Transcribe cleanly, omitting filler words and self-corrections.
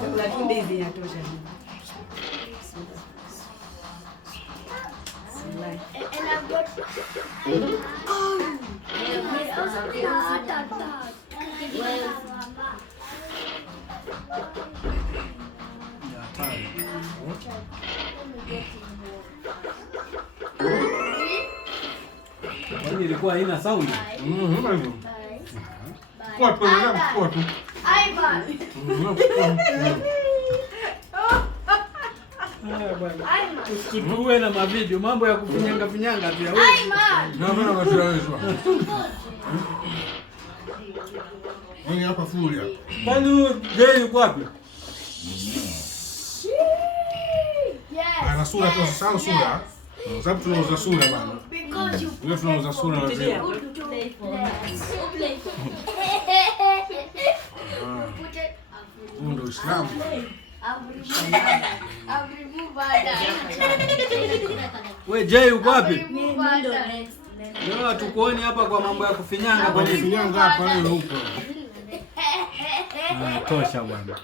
Chakula tu ndizi inatosha. And I've got Kwani ilikuwa haina sound? Kwa tu. Tuwe na mavideo, mambo ya kufinyanga finyanga pia wewe. Na wasiwezwa. Wewe hapa furia. Kwani Jay yuko wapi? Ana sura tu sawa sura. Sababu tunauza sura bana. Wewe tunauza sura na zile. Ndio Uislamu. Wewe Jay yuko wapi? Leo tukuoni hapa kwa mambo ya kufinyanga kwa nini? Kufinyanga hapa leo huko. Tosha bwana.